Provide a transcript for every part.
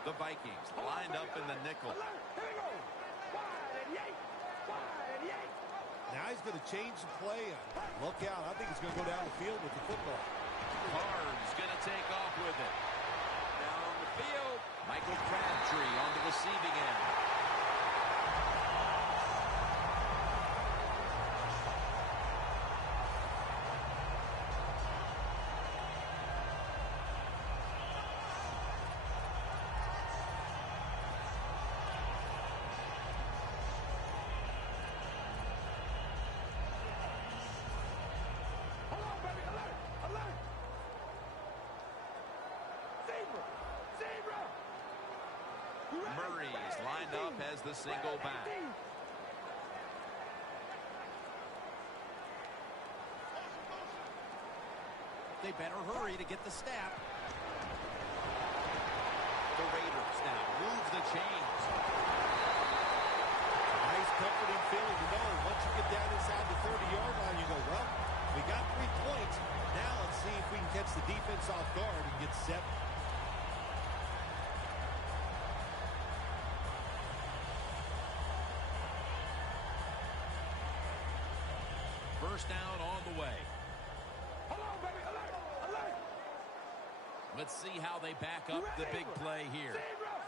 The Vikings lined up in the nickel. Now he's going to change the play. Look out. I think he's going to go down the field with the football. Carr's going to take off with it. Down the field. Michael Crabtree on the receiving end. Murray's lined up as the single back. They better hurry to get the snap. The Raiders now move the chains. Nice comforting feeling to know once you get down inside the 30-yard line, you go, well, we got 3 points. Now let's see if we can catch the defense off guard and get 7. First down on the way. Let's see how they back up the big play here. And he'll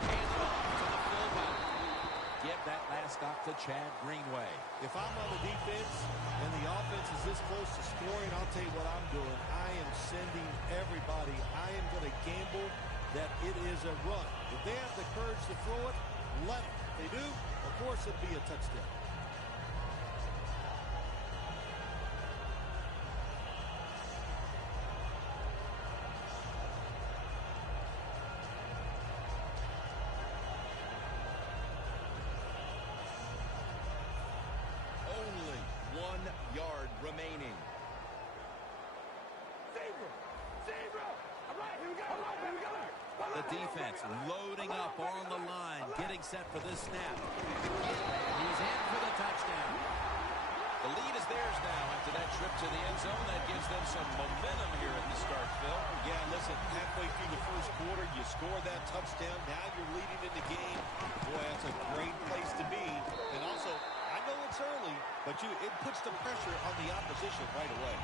hand it off to the fullback. Give that last stop to Chad Greenway. If I'm on the defense and the offense is this close to scoring, I'll tell you what I'm doing. I am sending everybody. I am going to gamble that it is a run. If they have the courage to throw it, let them. If they do, of course it'll be a touchdown. Only 1 yard remaining. The defense loading up on the line, getting set for this snap. He's in for the touchdown. The lead is theirs now after that trip to the end zone. That gives them some momentum here at the start, Phil. Yeah, listen, halfway through the first quarter, you score that touchdown. Now you're leading in the game. Boy, that's a great place to be. And also, I know it's early, but it puts the pressure on the opposition right away.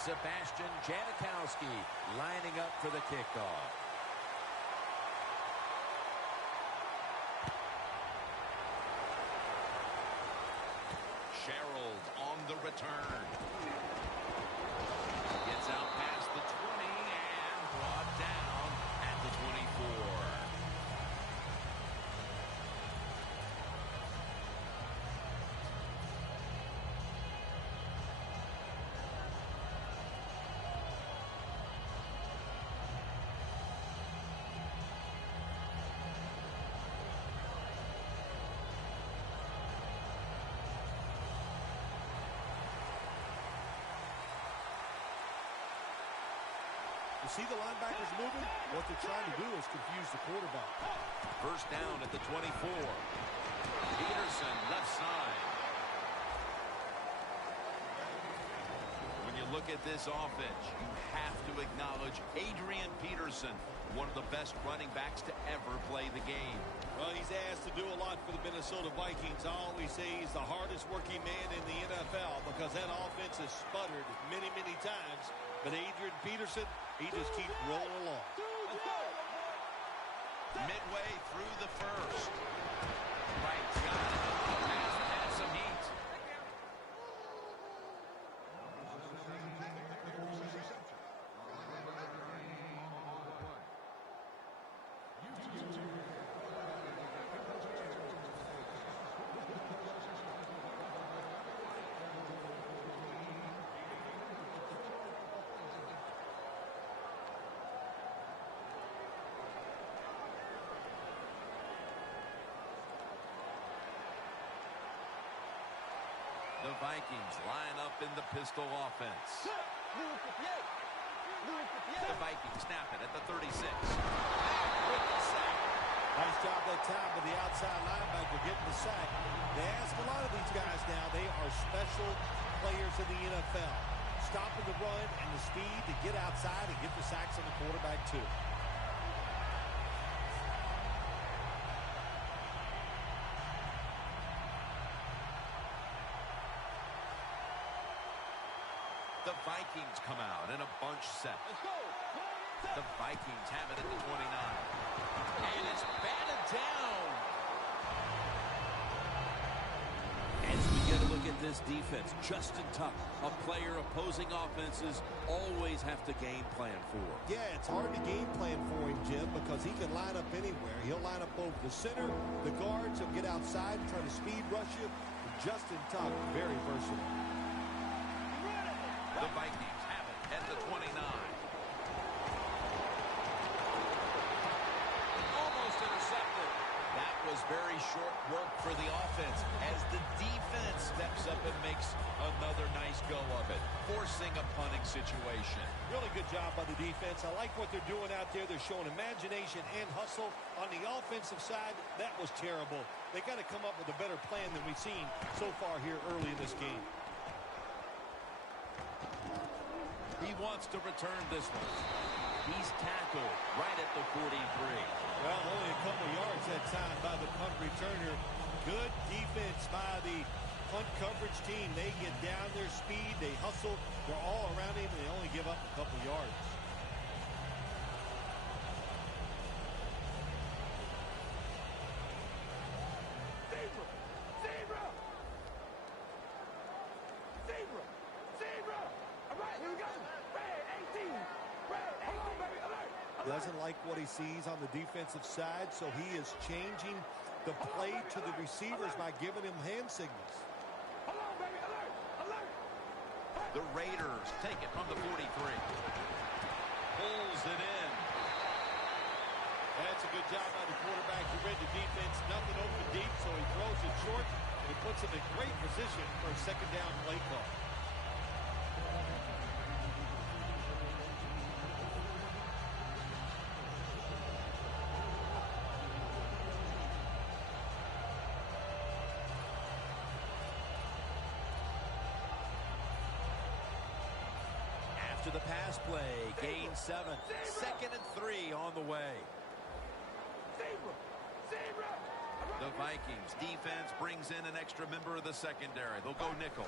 Sebastian Janikowski lining up for the kickoff. Sherald on the return. Gets out past the 20 and brought down at the 24. See the linebackers moving? What they're trying to do is confuse the quarterback. First down at the 24. Peterson, left side. When you look at this offense, you have to acknowledge Adrian Peterson, one of the best running backs to ever play the game. Well, he's asked to do a lot for the Minnesota Vikings. I always say he's the hardest working man in the NFL because that offense has sputtered many, many times. But Adrian Peterson, he just keeps rolling along. Midway through the first. Right, got it. The pass had some heat. The Vikings line up in the pistol offense. The Vikings snap it at the 36. With the sack. Nice job that time with the outside linebacker getting the sack. They ask a lot of these guys now. They are special players in the NFL. Stopping the run and the speed to get outside and get the sacks on the quarterback too. The Vikings come out in a bunch set. The Vikings have it at the 29. And it's batted down. As we get a look at this defense, Justin Tuck, a player opposing offenses always have to game plan for. Yeah, it's hard to game plan for him, Jim, because he can line up anywhere. He'll line up over the center, the guards, he'll get outside and try to speed rush you. Justin Tuck, very versatile. The Vikings have it at the 29. Almost intercepted. That was very short work for the offense as the defense steps up and makes another nice go of it, forcing a punting situation. Really good job by the defense. I like what they're doing out there. They're showing imagination and hustle. On the offensive side, that was terrible. They got to come up with a better plan than we've seen so far here early in this game. He wants to return this one. He's tackled right at the 43. Well, only a couple yards that time by the punt returner. Good defense by the punt coverage team. They get down their speed. They hustle. They're all around him, and they only give up a couple yards. Doesn't like what he sees on the defensive side, so he is changing the play to the receivers by giving him hand signals. The Raiders take it from the 43. Pulls it in. That's a good job by the quarterback. He read the defense, nothing open deep, so he throws it short, and it puts him in great position for a second down play call. After the pass play, gain 7. 2nd and 3 on the way. The Vikings defense brings in an extra member of the secondary. They'll go nickel.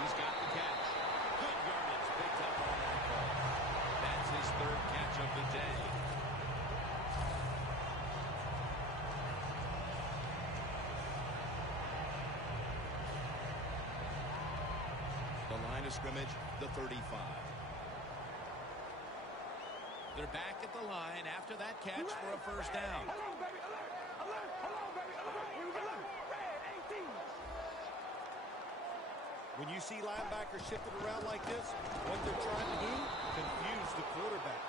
He's got the catch. Good yardage picked up on that ball. That's his 3rd catch of the day. The line of scrimmage, the 35. They're back at the line after that catch for a first down. When you see linebackers shifting around like this, what they're trying to do, confuse the quarterback.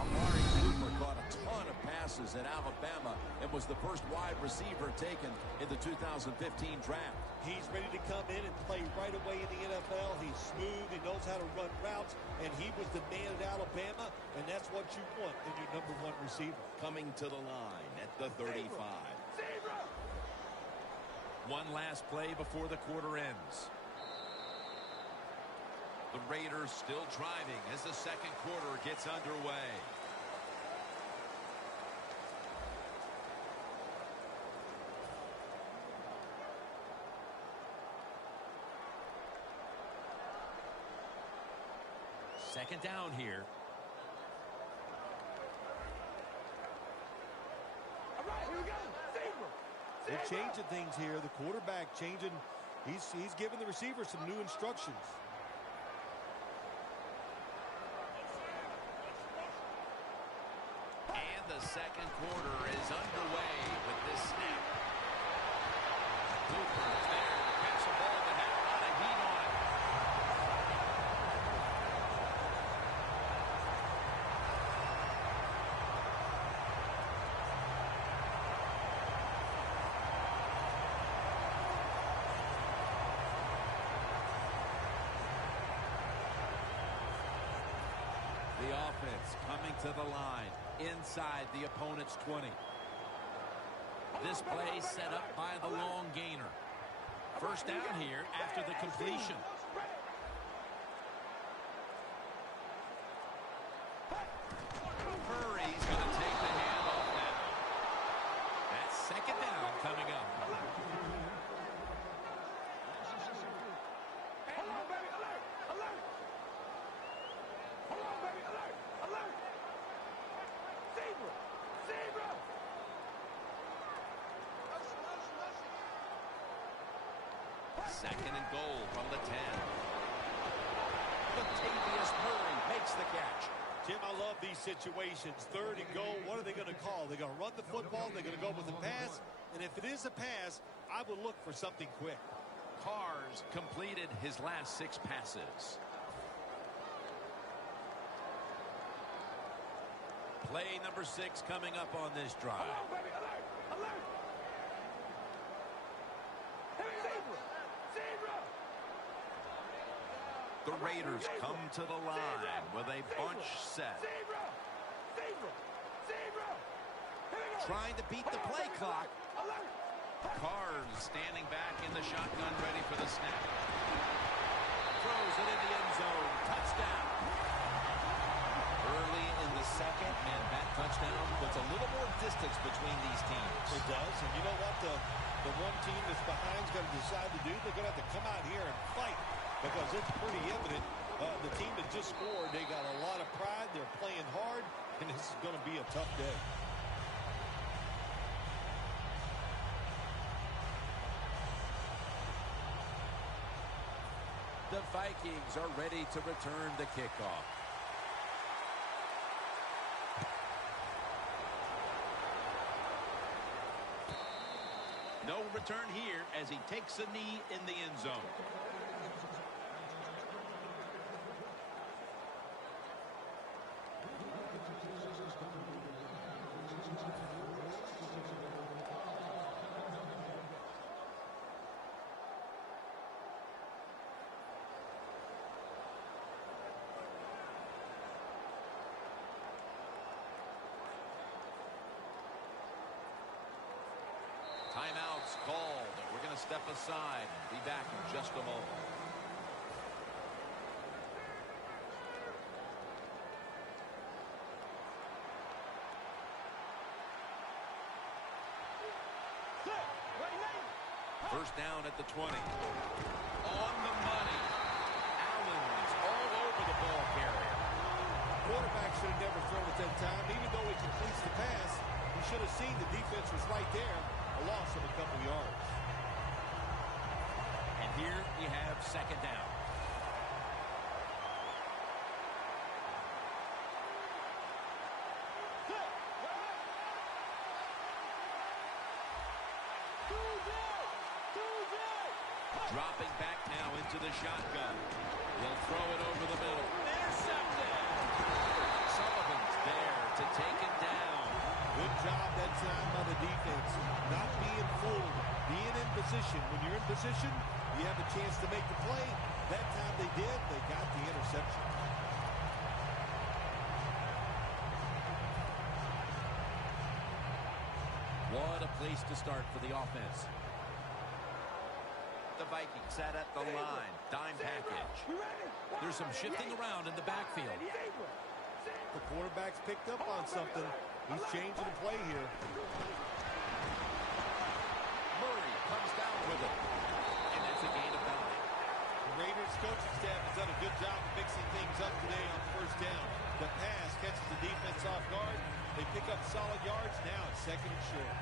Amari Cooper caught a ton of passes at Alabama and was the first wide receiver taken in the 2015 draft. He's ready to come in and play right away in the NFL. He's smooth. He knows how to run routes, and he was the man at Alabama, and that's what you want in your #1 receiver. Coming to the line at the 35. One last play before the quarter ends. The Raiders still driving as the second quarter gets underway. Second down here. All right, here we go. They're changing things here. The quarterback changing. He's giving the receiver some new instructions. And the second quarter is underway with this snap. Cooper's there to catch a ball that had a lot of heat on it. offense coming to the line inside the opponent's 20. This play set up by the long gainer. First down here after the completion. Murray's going to take the handoff now. That's second down coming up. Hold on, baby. Alert! Alert! Hold on, baby. Alert! Alert! Zebra! Zebra! Second and goal from the 10. Latavius Murray makes the catch. Jim, I love these situations. Third and goal, what are they going to call? They're going to run the football, they're going to go with the pass, and if it is a pass, I would look for something quick. Carr's completed his last 6 passes. Play number 6 coming up on this drive. Hold on, baby. Alert! Alert! Zebra! Zebra! The Raiders come to the line with a bunch set. Zebra! Zebra! Zebra! Trying to beat the play clock. Alert! Carr's standing back in the shotgun ready for the snap. Throws it in the end zone. Touchdown. Early in the second, and that touchdown puts a little more distance between these teams. It does, and you know what? The one team that's behind is going to decide to do. They're going to have to come out here and fight because it's pretty evident. The team that just scored, they got a lot of pride. They're playing hard, and this is going to be a tough day. The Vikings are ready to return the kickoff. No return here as he takes a knee in the end zone. Timeouts called. We're going to step aside and be back in just a moment. First down at the 20. On the money. Allen's all over the ball carrier. Quarterback should have never thrown it that time. Even though he completes the pass, he should have seen the defense was right there. A loss of a couple yards. And here we have second down. Dropping back now into the shotgun. He'll throw it over the middle. Intercepted! Sullivan's there to take it down. Good job that time by the defense. Not being fooled. Being in position. When you're in position, you have a chance to make the play. That time they did. They got the interception. What a place to start for the offense. The Vikings sat at the line. Dime package. There's some shifting around in the backfield. The quarterback's picked up on something. He's changing the play here. Murray comes down with it. And that's a gain of 9. The Raiders coaching staff has done a good job of mixing things up today on first down. The pass catches the defense off guard. They pick up solid yards. Now it's second and short.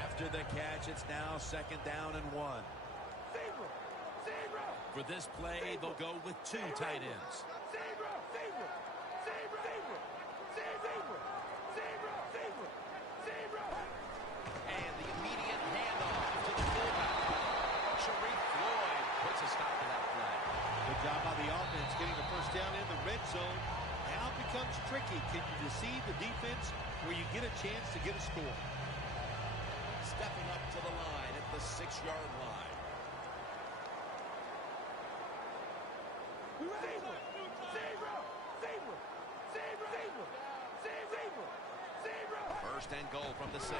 After the catch, it's now second down and 1. Zebra! Zebra! For this play, they'll go with 2 tight ends. Zebra! Zebra! Zebra! Zebra! Zebra! Zebra! Zebra! Zebra! And the immediate handoff to the fullback. Sharif Floyd puts a stop to that play. Good job by the offense getting the first down in the red zone. Now it becomes tricky. Can you deceive the defense where you get a chance to get a score? Stepping up to the line at the 6-yard line. First and goal from the 6.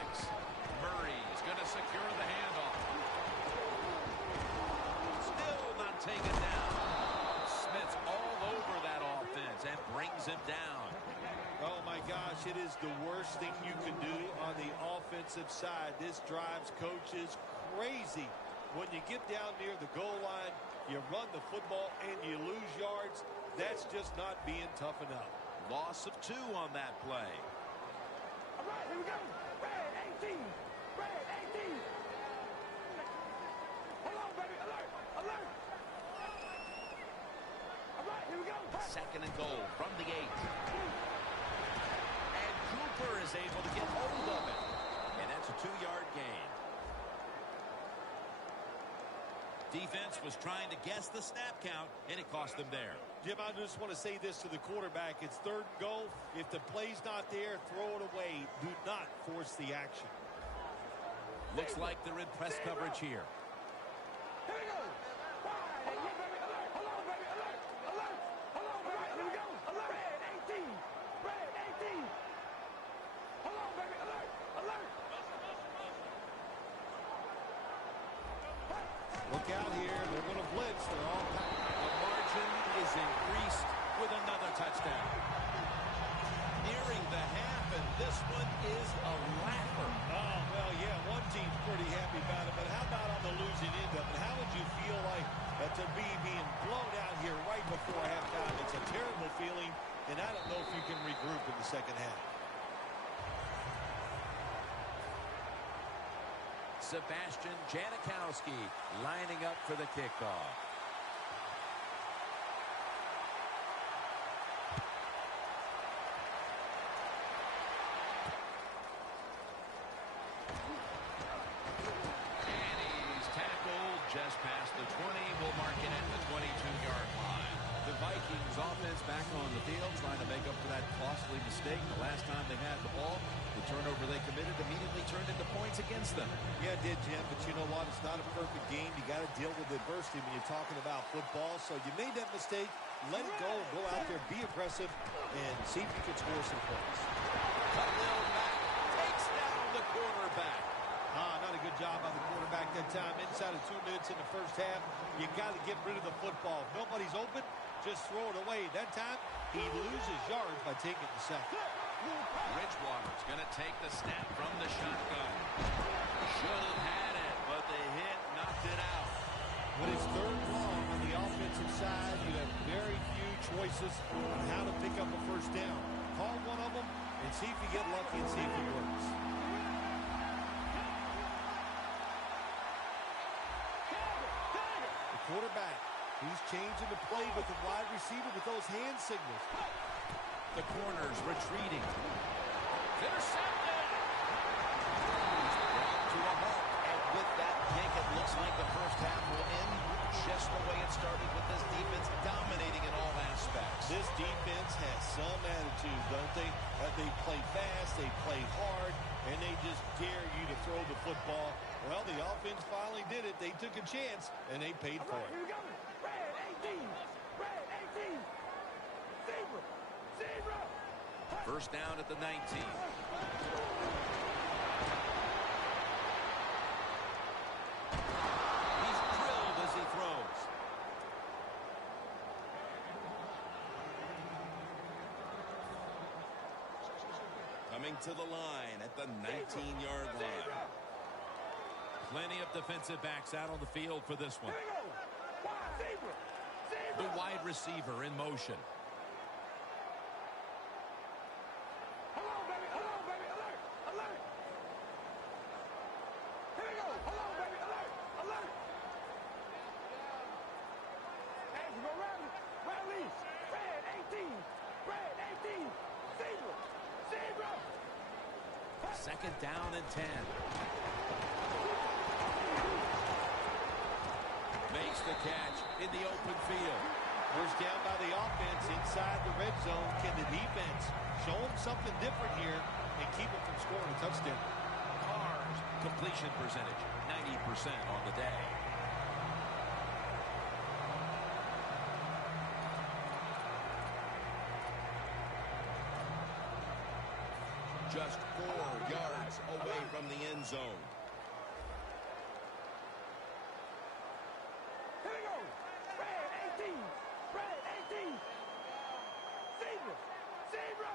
Murray's going to secure the handoff. Still not taken down. Smith's all over that offense and brings him down. Oh, my gosh, it is the worst thing you can do on the offensive side. This drives coaches crazy. When you get down near the goal line, you run the football and you lose yards. That's just not being tough enough. Loss of 2 on that play. All right, here we go. Red 18. Red 18. Hold on, baby. Alert. Alert. All right, here we go. Second and goal from the 8. And Cooper is able to get hold of it. And that's a 2-yard gain. Defense was trying to guess the snap count, and it cost them there. Jim, I just want to say this to the quarterback. It's 3rd and goal. If the play's not there, throw it away. Do not force the action. Looks like they're in press coverage here. Here we go. Wide. And yeah, baby. Alert. Hold on, baby. Alert. Alert. Hold on, baby. Here we go. Alert. Red 18. Red 18. Hold on, baby. Alert. Alert. Look out here. They're going to blitz. They're all packed. The margin is increased with another touchdown. Nearing the half, and this one is a laugher. Oh, well, yeah, one team's pretty happy about it, but how about on the losing end of it? How would you feel like to be being blown out here right before halftime? It's a terrible feeling, and I don't know if you can regroup in the second half. Sebastian Janikowski lining up for the kickoff. And he's tackled just past the 20. We'll mark it at the 22-yard line. The Vikings offense back on the field trying to make up for that costly mistake. The last time they had the ball, the turnover they committed immediately turned into points against them. Yeah, it did, Jim, but you know what? It's not a perfect game. You got to deal with adversity when you're talking about football. So you made that mistake. Let it go. Go out there, be aggressive, and see if you can score some points. Khalil Mack takes down the quarterback. Not a good job by the quarterback that time. Inside of 2 minutes in the first half, you got to get rid of the football. If nobody's open, just throw it away. That time, he loses yards by taking the sack. Bridgewater's going to take the snap from the shotgun. Should have had it, but the hit knocked it out. When it's 3rd and long on the offensive side, you have very few choices on how to pick up a first down. Call one of them and see if you get lucky and see if it works. The quarterback, he's changing the play with the wide receiver with those hand signals. The corner's retreating. Intercepted! He's brought to a halt. And with that kick, it looks like the first half will end just the way it started, with this defense dominating in all aspects. This defense has some attitude, don't they? They play fast, they play hard, and they just dare you to throw the football. Well, the offense finally did it. They took a chance, and they paid for it. Here we go. Red 18. Red 18. Zebra. Zebra. First down at the 19. He's drilled as he throws. Coming to the line at the 19-yard line. Plenty of defensive backs out on the field for this one. Here we go. Wide. Zebra. Zebra. The wide receiver in motion. Hold on, baby. Hold on, baby. Alert. Alert. Here we go. Hold on, baby. Alert. Alert. Hey, we go rally. Rally. Red 18. Red 18. Zebra. Zebra. Second down and 10. Makes the catch in the open field. First down by the offense inside the red zone. Can the defense show them something different here and keep them from scoring a touchdown? Carr's completion percentage, 90% on the day. Just 4 yards pass away from the end zone. Here we go. Red 18. Red 18. Zebra. Zebra.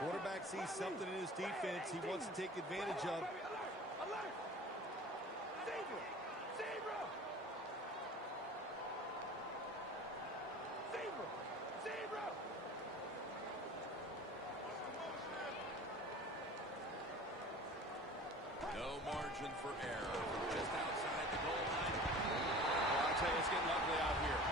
Quarterback sees something in his defense he wants to take advantage of. Alert. Alert. Zebra. Zebra. Zebra. Zebra. No margin for error. Just outside the goal line. Well, I'll tell you, it's getting ugly out here.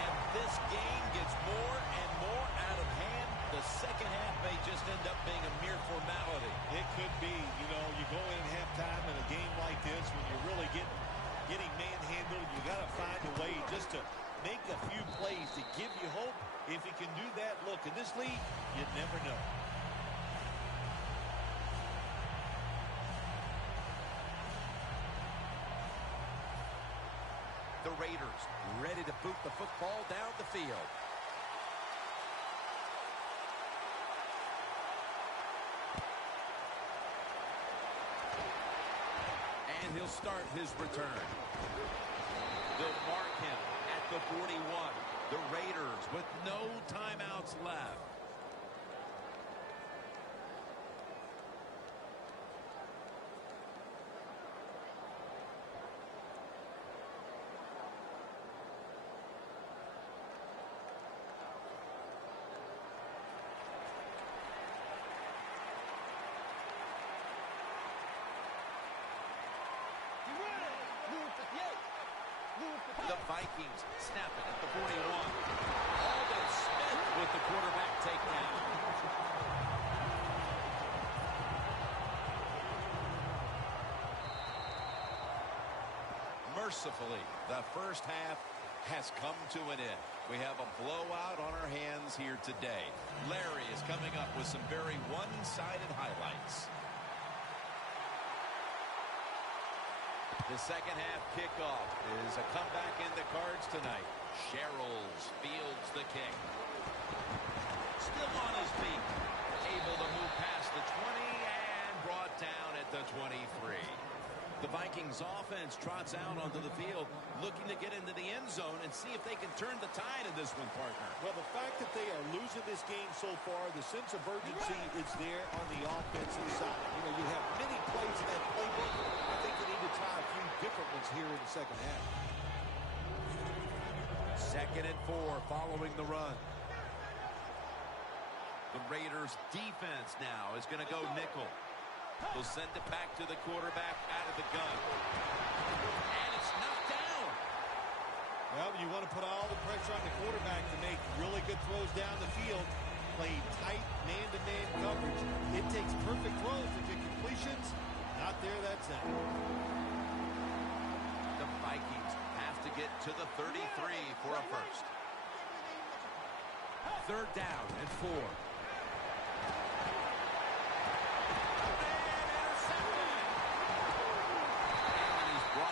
And this game gets more and more out of hand. The second half may just end up being a mere formality. It could be. You know, you go in at halftime in a game like this when you're really getting manhandled. You got to find a way just to make a few plays to give you hope. If you can do that, look, in this league, you never know. The Raiders ready to boot the football down the field. And he'll start his return. They'll mark him at the 41. The Raiders with no timeouts left. The Vikings snap it at the 41. Aldon Smith with the quarterback takedown. Mercifully, the first half has come to an end. We have a blowout on our hands here today. Larry is coming up with some very one-sided highlights. The second half kickoff is a comeback in the cards tonight. Sherrills fields the kick. Still on his feet. Able to move past the 20 and brought down at the 23. The Vikings offense trots out onto the field, looking to get into the end zone and see if they can turn the tide in this one, partner. Well, the fact that they are losing this game so far, the sense of urgency is there on the offensive side. You know, you have many plays in that playbook. I think they need to try a few different ones here in the second half. 2nd and 4 following the run. The Raiders defense now is going to go nickel. They'll send it back to the quarterback out of the gun. And it's knocked down. Well, you want to put all the pressure on the quarterback to make really good throws down the field. Play tight man-to-man coverage. It takes perfect throws to get completions. Not there, that's it. The Vikings have to get to the 33 for a first. 3rd down and 4.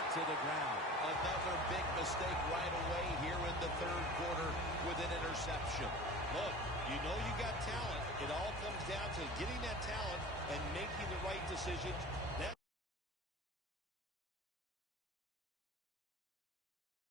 To the ground. Another big mistake right away here in the 3rd quarter with an interception. Look, you know you got talent. It all comes down to getting that talent and making the right decisions